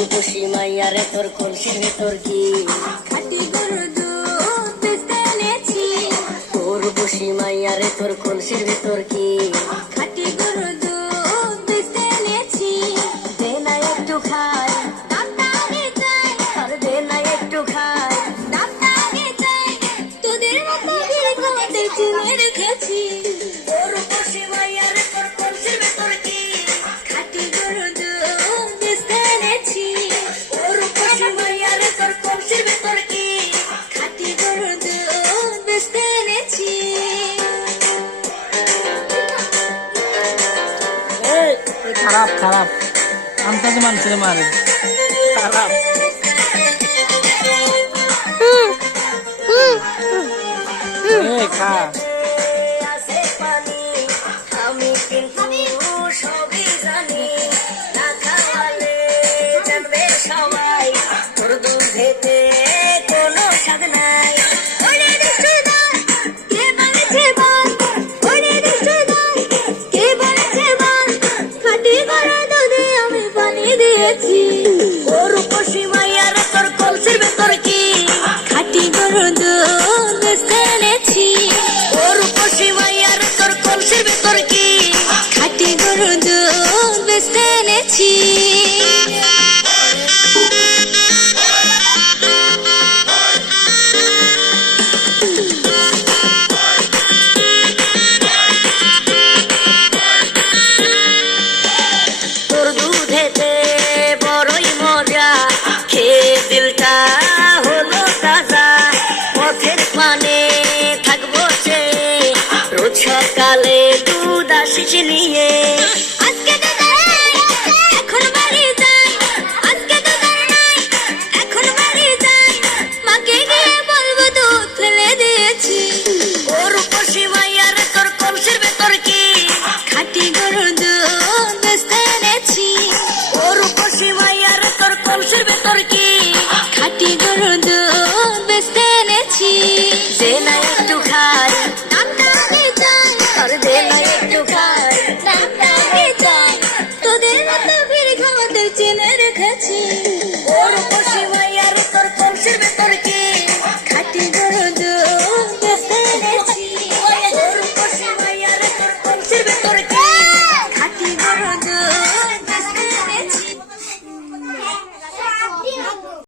রূপসী মাইয়ারে তোর কলসির ভেতর কি খাটি গরুর দুধ বেচতে এনেছি। তোর রূপসী মাইয়ারে তোর কলসির ভেতর কি খাটি গরুর দুধ বেচতে এনেছি। দে না একটু খাই, দামটা আগে চাই, আর দে না একটু খাই। দামটা আগে চাই। তোদের মতো বিরোধী চিনে রেখেছি। তোর রূপসী মাইয়ারে তোর কলসির ভেতর কি খাটি গরুর দুধ বেচতে এনেছি। তোর রূপসী মাইয়ারে তোর কলসির ভেতর কি খাটি গরুর দুধ বেচতে এনেছি। খারাপ খারাপ আমটাতে মানুষের মারে খারাপ খা আছে পানি, আমি কিন্তু সবই জানি। না খাওয়ালে জানবে সবাই তোর দুধেতে কোনো স্বাদ নাই। ওরে রিশতেদার, কে বলেছে বল? ওরে রিশতেদার, কে বলেছে বল? খাটি গরুর দুধে আমি পানি দিয়েছি। তোর রূপসী মাইয়ারে তোর কলসির ভেতর কি খাটি গরুর দুধ বেচতে এনেছি। তোর রূপসী মাইয়ারে তোর কলসির ভেতর কি খাটি গরুর দুধ বেচতে এনেছি।